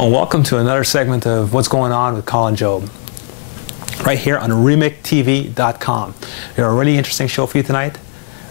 Hello and welcome to another segment of What's Going On with Colin Jobe, right here on REMICTV.com. We have a really interesting show for you tonight.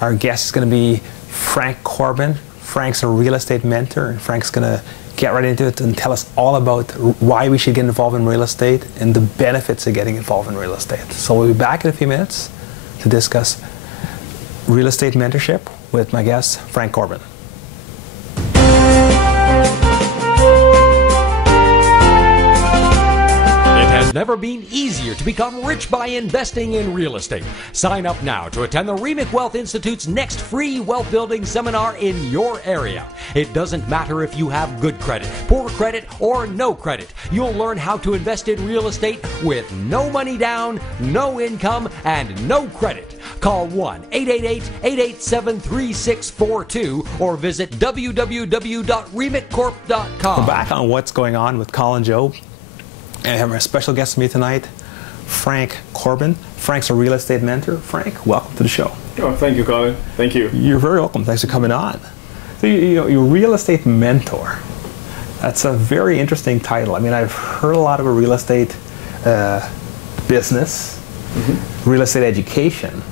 Our guest is going to be Frank Corbin. Frank's a real estate mentor, and Frank's going to get right into it and tell us all about why we should get involved in real estate and the benefits of getting involved in real estate. So we'll be back in a few minutes to discuss real estate mentorship with my guest, Frank Corbin. Never been easier to become rich by investing in real estate. Sign up now to attend the REMIC Wealth Institute's next free wealth building seminar in your area. It doesn't matter if you have good credit, poor credit, or no credit. You'll learn how to invest in real estate with no money down, no income, and no credit. Call 1-888-887-3642 or visit www.remiccorp.com. We're back on What's Going On with Colin Jobe. And I have a special guest with me tonight, Frank Corbin. Frank's a real estate mentor. Frank, welcome to the show. Oh, thank you, Colin. Thank you. You're very welcome. Thanks for coming on. So you're a real estate mentor. That's a very interesting title. I mean, I've heard a lot of a real estate business, real estate education,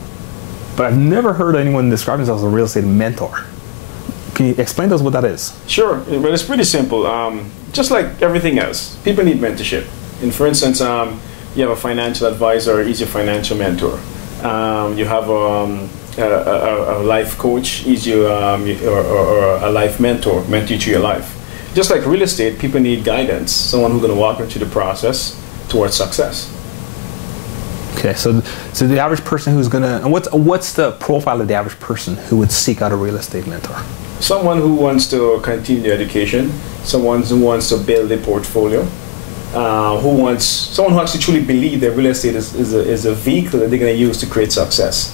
but I've never heard anyone describe themselves as a real estate mentor. Can you explain to us what that is? Sure. Well, it's pretty simple. Just like everything else, people need mentorship. And for instance, you have a financial advisor, he's your financial mentor. You have a life coach, he's your, or a life mentor you through your life. Just like real estate, people need guidance, someone who's going to walk them through the process towards success. Okay, so the average person who's going to, and what's the profile of the average person who would seek out a real estate mentor? Someone who wants to continue their education, someone who wants to build a portfolio, someone who actually truly believes that real estate is a vehicle that they're going to use to create success.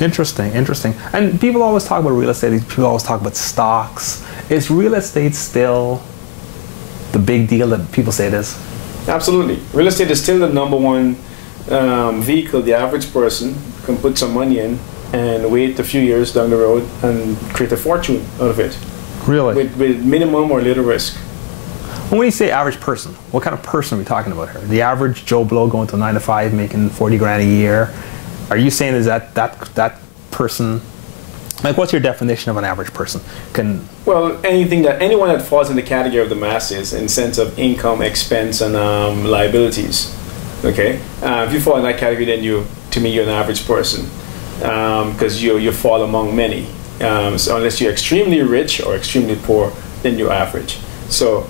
Interesting, interesting. And people always talk about real estate, people always talk about stocks. Is real estate still the big deal that people say it is? Absolutely. Real estate is still the #1 vehicle the average person can put some money in and wait a few years down the road and create a fortune out of it. Really? With minimum or little risk. When you say average person, what kind of person are we talking about here? The average Joe Blow going to 9 to 5 making 40 grand a year. Are you saying is that person, like what's your definition of an average person? Well, anyone that falls in the category of the masses in sense of income, expense, and liabilities. Okay? If you fall in that category, then to me, you're an average person. Because you fall among many. So unless you're extremely rich or extremely poor, then you're average. So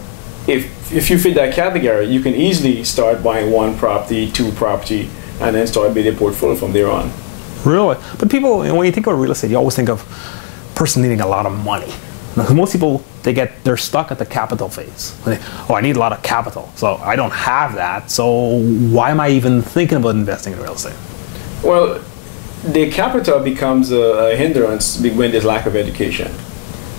if you fit that category, you can easily start buying 1 property, 2 property, and then start building a portfolio from there on. Really? But people, when you think of real estate, you always think of a person needing a lot of money. Because most people, they're stuck at the capital phase. Oh, I need a lot of capital, so I don't have that, so why am I even thinking about investing in real estate? Well, the capital becomes a hindrance when there's lack of education.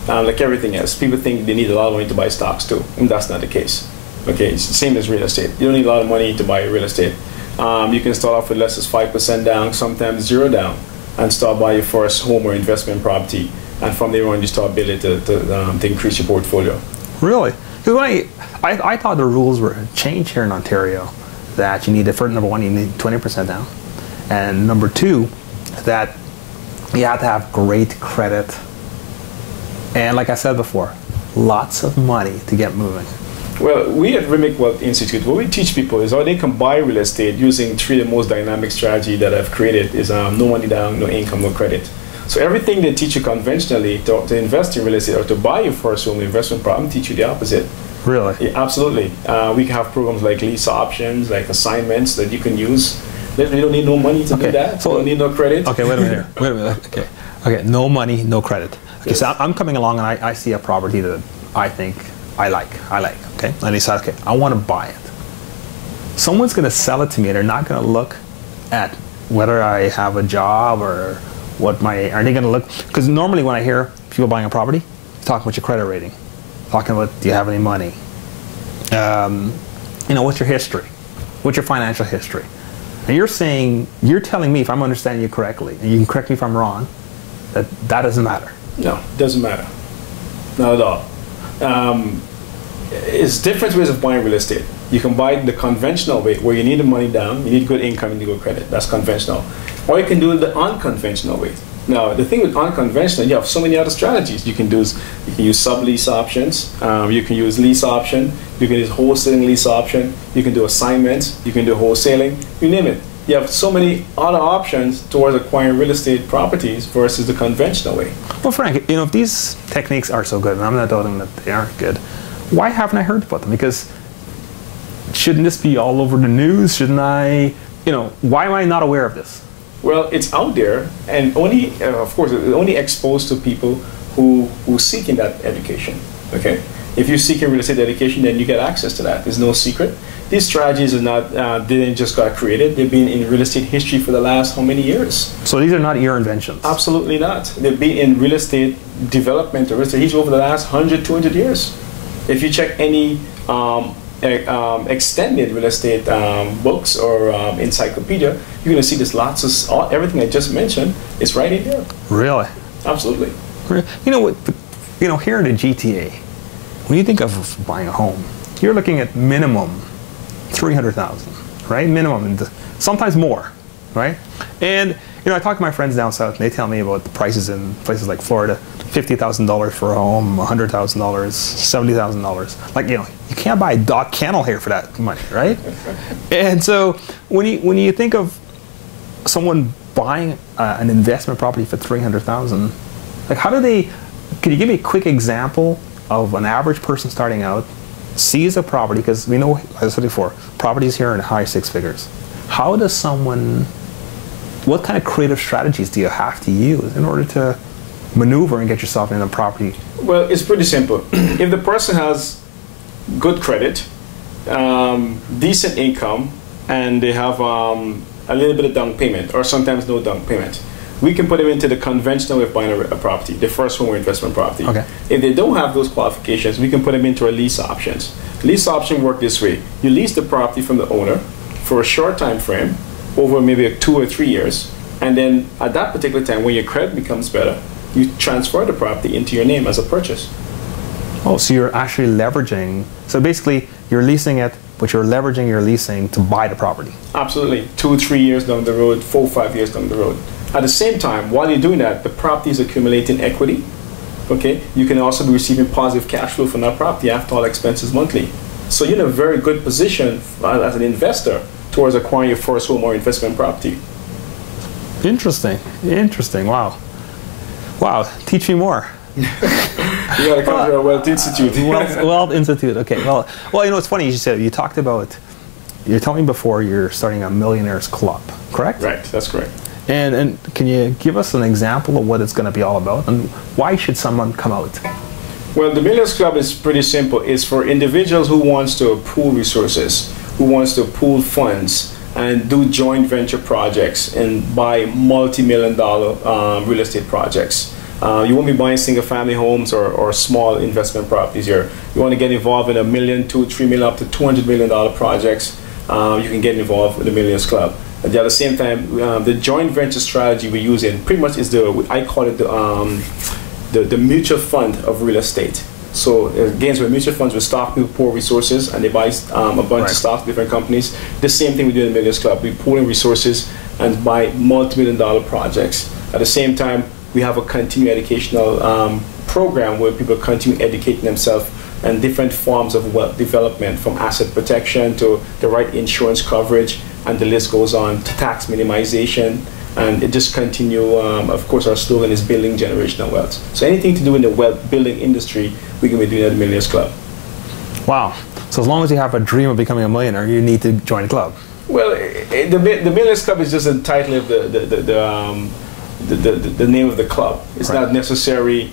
Like everything else, people think they need a lot of money to buy stocks too, and that's not the case. Okay, it's the same as real estate. You don't need a lot of money to buy real estate. You can start off with less than 5% down, sometimes 0 down, and start by your first home or investment property. And from there on, you start building to increase your portfolio. Really? Because I thought the rules were changed here in Ontario, that you need, for #1, you need 20% down, and #2, that you have to have great credit, and like I said before, lots of money to get moving. Well, we at REMIC Wealth Institute, what we teach people is how they can buy real estate using 3 of the most dynamic strategy that I've created is no money down, no income, no credit. So everything they teach you conventionally to invest in real estate or to buy your first home investment property, teach you the opposite. Really? Yeah, absolutely. We have programs like lease options, like assignments that you can use. You don't need no money to do that. So you don't need no credit. Okay, wait a minute. Wait a minute. Okay. No money, no credit. Okay, yes. So I'm coming along and I see a property that I think I like. Okay, and I decide, okay, I want to buy it. Someone's going to sell it to me, and they're not going to look at whether I have a job or are they going to look? Because normally when I hear people buying a property, talking about your credit rating, talking about do you have any money, what's your history, what's your financial history, and you're telling me, if I'm understanding you correctly, and you can correct me if I'm wrong, that doesn't matter. No, it doesn't matter, not at all. it's different ways of buying real estate. You can buy the conventional way, where you need the money down, you need good income, you need good credit. That's conventional. Or you can do it the unconventional way. Now, the thing with unconventional, you have so many other strategies. You can use sublease options, you can use lease option, you can use wholesaling lease option, you can do assignments, you can do wholesaling, you name it. You have so many other options towards acquiring real estate properties versus the conventional way. Well, Frank, if these techniques are so good, and I'm not doubting that they aren't good, why haven't I heard about them? Because shouldn't this be all over the news? Shouldn't I, why am I not aware of this? Well, it's out there, and only, of course, it's only exposed to people who seeking that education. Okay, if you're seeking real estate education, then you get access to that. There's no secret. These strategies are not didn't just got created. They've been in real estate history for the last how many years? So these are not your inventions? Absolutely not. They've been in real estate development or real estate history over the last 100, 200 years. If you check any extended real estate books or encyclopedia, you're going to see there's lots of everything I just mentioned is right in there. Really? Absolutely. You know what? Here in the GTA, when you think of buying a home, you're looking at minimum $300,000, right? Minimum, and sometimes more, right? And I talk to my friends down south, and they tell me about the prices in places like Florida: $50,000 for a home, $100,000, $70,000. Like you can't buy a Doc kennel here for that money, right? And so when you think of someone buying an investment property for $300,000, like how do they? Could you give me a quick example of an average person starting out sees a property? Because we know, as I said before, properties here are in high six figures. How does someone? What kind of creative strategies do you have to use in order to maneuver and get yourself in a property? Well, it's pretty simple. If the person has good credit, decent income, and they have a little bit of down payment, or sometimes no down payment, we can put them into the conventional way of buying a property, the first home or investment property. Okay. If they don't have those qualifications, we can put them into a lease options. Lease option work this way. You lease the property from the owner for a short time frame, over maybe 2 or 3 years, and then at that particular time, when your credit becomes better, you transfer the property into your name as a purchase. Oh, so you're actually leveraging. So basically, you're leasing it, but you're leveraging your leasing to buy the property. Absolutely. 2 or 3 years down the road, 4 or 5 years down the road. At the same time, while you're doing that, the property is accumulating equity. Okay, you can also be receiving positive cash flow from that property after all expenses monthly. So you're in a very good position as an investor towards acquiring your first home or investment property. Interesting. Interesting. Wow. Wow. Teach me more. You got to come to a Wealth Institute. Wealth Institute. Okay. Well, it's funny you said you talked about. You told me before you're starting a Millionaires Club, correct? Right. That's correct. And can you give us an example of what it's going to be all about, and why should someone come out? Well, the Millionaires Club is pretty simple. It's for individuals who wants to pool resources, who wants to pool funds and do joint venture projects and buy multi-million-dollar real estate projects. You won't be buying single-family homes or small investment properties here. You want to get involved in $1 million, $2 million, $3 million, up to $200 million projects. You can get involved with the Millionaires Club. At the same time, the joint venture strategy we use pretty much is I call it the mutual fund of real estate. So again, so mutual funds with stock people pour resources and they buy a bunch of stocks, different companies. The same thing we do in the Millionaires Club. We pool in resources and buy multi-million-dollar projects. At the same time, we have a continuing educational program where people continue educating themselves and different forms of wealth development, from asset protection to the right insurance coverage, and the list goes on, to tax minimization. And it just continue, of course, our slogan is building generational wealth. So anything to do in the wealth building industry, we can be doing at the Millionaires Club. Wow. So as long as you have a dream of becoming a millionaire, you need to join a club. Well, the Millionaires Club is just a title of the name of the club. It's not necessarily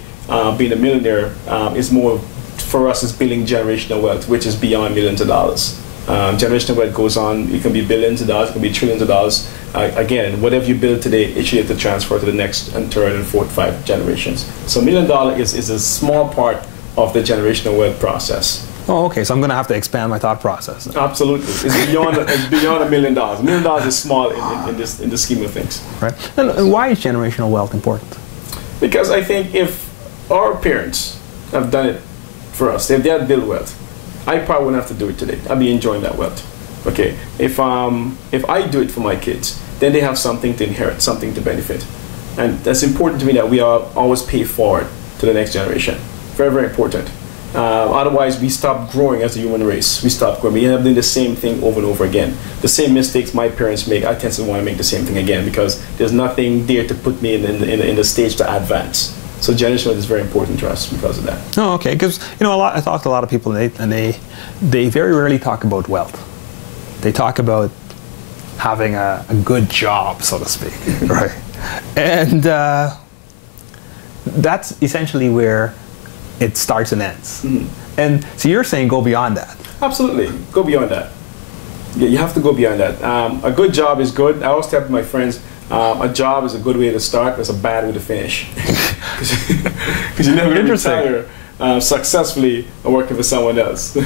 being a millionaire. It's more, for us, it's building generational wealth, which is beyond millions of dollars. Generational wealth goes on. It can be billions of dollars, it can be trillions of dollars. Again, whatever you build today, it should have to transfer to the next and third and fourth, 5 generations. So $1 million is a small part of the generational wealth process. Oh, okay. So I'm going to have to expand my thought process. Absolutely, it's beyond $1 million. $1 million is small in the scheme of things. Right. And why is generational wealth important? Because I think if our parents have done it for us, if they had built wealth, I probably wouldn't have to do it today. I'd be enjoying that wealth. Okay, if I do it for my kids, then they have something to inherit, something to benefit, and that's important to me that we are always pay forward to the next generation. Very, very important. Otherwise, we stop growing as a human race. We stop growing. We end up doing the same thing over and over again. The same mistakes my parents make, I tend to want to make the same thing again because there's nothing there to put me in the stage to advance. So generational is very important to us because of that. Oh, okay. Because I talk to a lot of people, and they very rarely talk about wealth. They talk about having a good job, so to speak, right? And that's essentially where it starts and ends. Mm-hmm. And so you're saying go beyond that. Absolutely, go beyond that. Yeah, you have to go beyond that. A good job is good. I always tell my friends, a job is a good way to start, but it's a bad way to finish. Because you're never going to retire successfully working for someone else.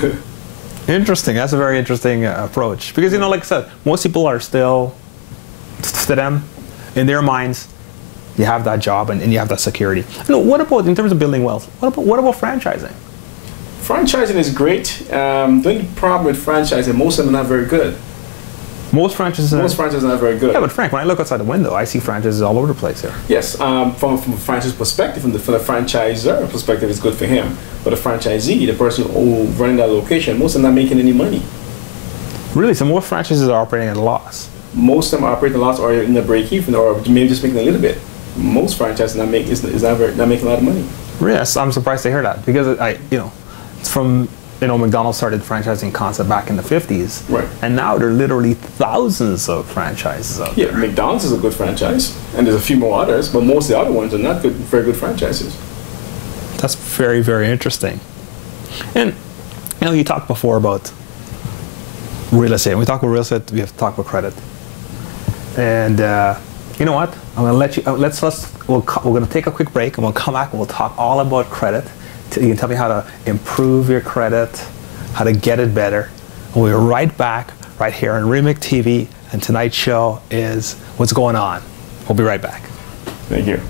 Interesting. That's a very interesting approach. Because, like I said, most people are still, to them, in their minds, you have that job and you have that security. What about, in terms of building wealth, what about franchising? Franchising is great. The only problem with franchising, most of them are not very good. Most franchises are not very good. Yeah, but Frank, when I look outside the window, I see franchises all over the place here. Yes, from a franchise perspective, from the franchisor perspective, it's good for him. But the franchisee, the person who running that location, most of them are not making any money. Really? So most franchises are operating at a loss? Most of them are operating at a loss or in the break-even or maybe just making a little bit. Most franchises not making a lot of money. Really? I'm surprised to hear that because it's from McDonald's started franchising concept back in the 50s, right? And now there are literally thousands of franchises out there. Yeah, McDonald's is a good franchise, and there's a few more others, but most of the other ones are not good, very good franchises. That's very, very interesting. And you talked before about real estate. When we talk about real estate, we have to talk about credit. And you know what? I'm going to let you. We're going to take a quick break, and we'll come back and we'll talk all about credit. You can tell me how to improve your credit, how to get it better. And we'll be right back, right here on REMIC TV. And tonight's show is What's Going On. We'll be right back. Thank you.